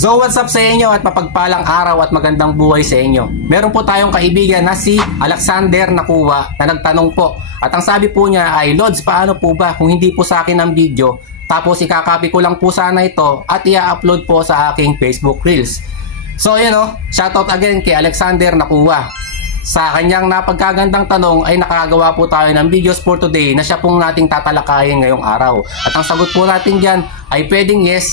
So what's up sa inyo at mapagpalang araw at magandang buhay sa inyo. Meron po tayong kaibigan na si Alexander Nakuha na nagtanong po. At ang sabi po niya ay, Lods, paano po ba kung hindi po sa akin ang video? Tapos ikakopy ko lang po sana ito at i-upload po sa aking Facebook Reels. So yun o, shoutout again kay Alexander Nakuha. Sa kanyang napagkagandang tanong ay nakagawa po tayo ng videos for today na siya pong nating tatalakayin ngayong araw. At ang sagot po natin dyan ay pwedeng yes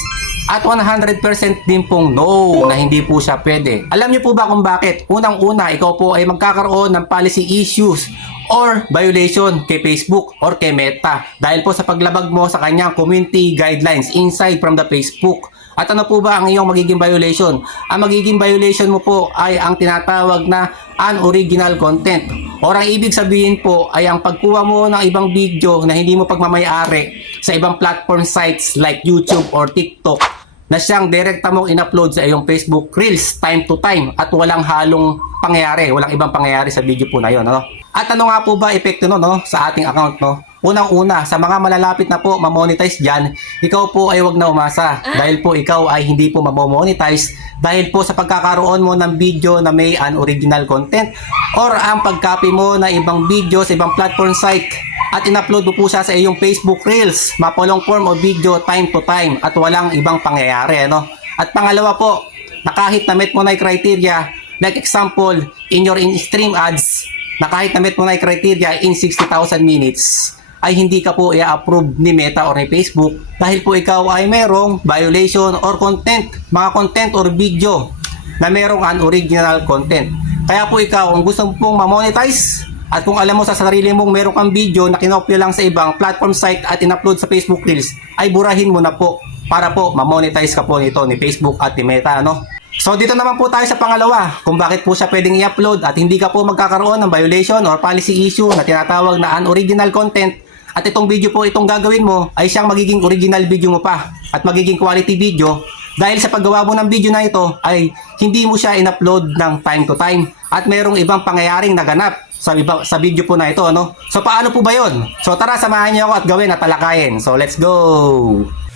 at 100% din pong no na hindi po siya pwede. Alam niyo po ba kung bakit? Unang-una, ikaw po ay magkakaroon ng policy issues or violation kay Facebook or kay Meta dahil po sa paglabag mo sa kanyang community guidelines inside from the Facebook. At ano po ba ang iyong magiging violation? Ang magiging violation mo po ay ang tinatawag na unoriginal content. Or ang ibig sabihin po ay ang pagkuha mo ng ibang video na hindi mo pagmamayari sa ibang platform sites like YouTube or TikTok na siyang direkta mong in-upload sa iyong Facebook Reels time to time at walang halong pangyayari, walang ibang pangyayari sa video po na yon, ano? At ano nga po ba epekto no, no sa ating account, no? Unang-una, sa mga malalapit na po mamonetize dyan, ikaw po ay wag na umasa. Dahil po ikaw ay hindi po mamonetize dahil po sa pagkakaroon mo ng video na may unoriginal content or ang pagcopy mo na ibang video sa ibang platform site at in-upload mo po siya sa iyong Facebook Reels, mapulong form o video time to time at walang ibang pangyayari. Ano? At pangalawa po, na kahit na-meet mo na yung criteria, like example, in your in-stream ads, na kahit na-meet mo na yung criteria in 60,000 minutes, ay hindi ka po i-approve ni Meta or ni Facebook dahil po ikaw ay merong violation or content, mga content or video na merong unoriginal content. Kaya po ikaw, kung gusto mo pong ma-monetize, at kung alam mo sa sarili mong meron kang video na kinopya lang sa ibang platform site at in-upload sa Facebook Reels, ay burahin mo na po para po ma-monetize ka po nito ni Facebook at ni Meta, no? So dito naman po tayo sa pangalawa, kung bakit po siya pwedeng i-upload at hindi ka po magkakaroon ng violation or policy issue na tinatawag na unoriginal content. At itong video po itong gagawin mo ay siyang magiging original video mo pa at magiging quality video dahil sa paggawa mo ng video na ito ay hindi mo siya in-upload ng time to time. At merong ibang pangyayaring naganap sa, iba, sa video po na ito ano. So paano po ba 'yon? So tara samahan niyo ako at gawin at talakayin. So let's go.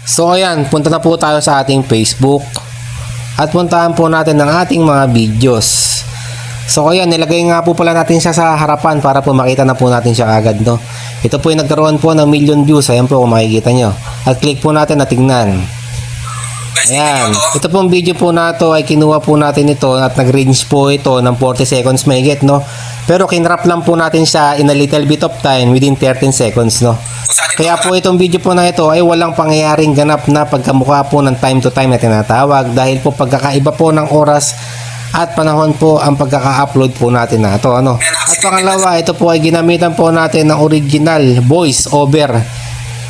So ayan, punta na po tayo sa ating Facebook at puntahan po natin ang ating mga videos. So ayan, nilagay nga po pala natin siya sa harapan para po makita na po natin siya agad no. Ito po yung nagkaroon po ng million views, ayan po kung makikita nyo. At click po natin na tingnan. Ayan, ito pong video po na to ay kinuha po natin ito at nag-range po ito ng 40 seconds may get no. Pero kinrap lang po natin siya in a little bit of time within 13 seconds no. Kaya po itong video po na ito ay walang pangyayaring ganap na pagkamukha po ng time to time na tinatawag dahil po pagkakaiba po ng oras at panahon po ang pagkaka-upload po natin na ito ano. At pangalawa, ito po ay ginamitan po natin ng original voice over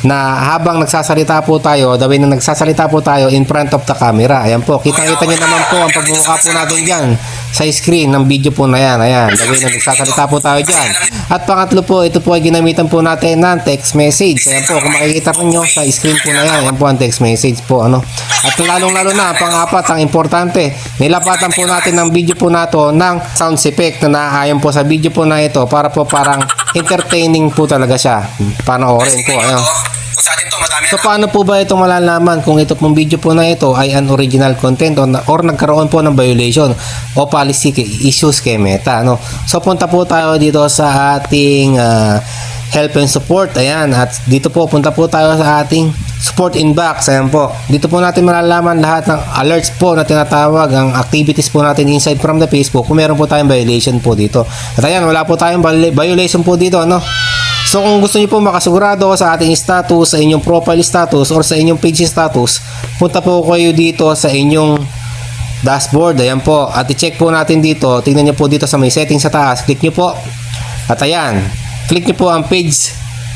na habang nagsasalita po tayo, the way na nagsasalita po tayo in front of the camera. Ayan po, kitang-kita nyo naman po ang pagmumukha po natin dyan sa screen ng video po na yan. Ayan, the way na nagsasalita po tayo dyan. At pangatlo po, ito po ay ginamitan po natin ng text message. Ayan po, kung makikita po nyo sa screen po na yan, ayan po ang text message po. Ano. At lalong-lalo na, pang-apat, ang importante, nilapatan po natin ng video po nato ng sound effect na naayon po sa video po na ito para po parang entertaining po talaga siya. Panoorin po. Madami So paano po ba ito malalaman kung ito pong video po na ito ay unoriginal content or, or nagkaroon po ng violation o policy issues kay Meta no? So punta po tayo dito sa ating ah, help and support ayan at dito po punta po tayo sa ating support inbox ayan po dito po natin malalaman lahat ng alerts po na tinatawag ang activities po natin inside from the Facebook kung meron po tayong violation po dito at ayan wala po tayong viol- violation po dito no So kung gusto niyo po makasigurado sa ating status, sa inyong profile status or sa inyong page status, punta po kayo dito sa inyong dashboard. Ayan po. At i-check po natin dito. Tingnan niyo po dito sa may settings sa taas. Click niyo po. At ayan. Click niyo po ang page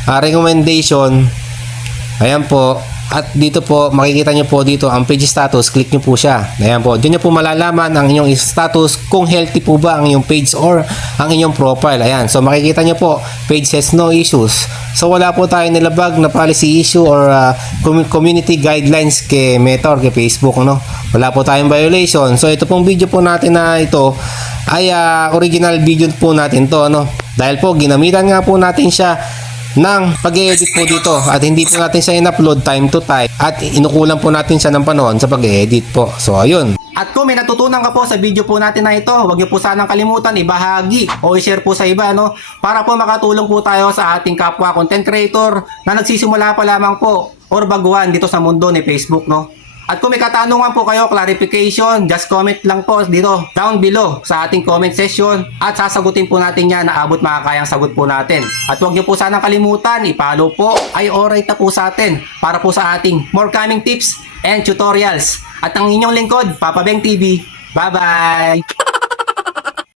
ah, recommendation. Ayan po. At dito po, makikita nyo po dito ang page status. Click nyo po siya. Ayan po. Diyan nyo po malalaman ang inyong status kung healthy po ba ang inyong page or ang inyong profile. Ayan. So makikita nyo po, page has no issues. So wala po tayo nilabag na policy issue or uh, com- community guidelines kay Meta or kay Facebook. No? Wala po tayong violation. So ito pong video po natin na ito ay uh, original video po natin to. No? Dahil po ginamitan nga po natin siya ng pag-edit po dito at hindi po natin siya in-upload time to time at inukulan po natin siya ng panahon sa pag-edit po. So ayun. At kung may natutunan ka po sa video po natin na ito, huwag niyo po sanang kalimutan ibahagi o i-share po sa iba no para po makatulong po tayo sa ating kapwa content creator na nagsisimula pa lamang po or baguhan dito sa mundo ni Facebook no. At kung may katanungan po kayo, clarification, just comment lang po dito down below sa ating comment section at sasagutin po natin yan na abot makakayang sagot po natin. At huwag niyo po sanang kalimutan, i-follow po ay alright na po sa atin para po sa ating more coming tips and tutorials. At ang inyong lingkod, Papa Beng TV. Bye-bye!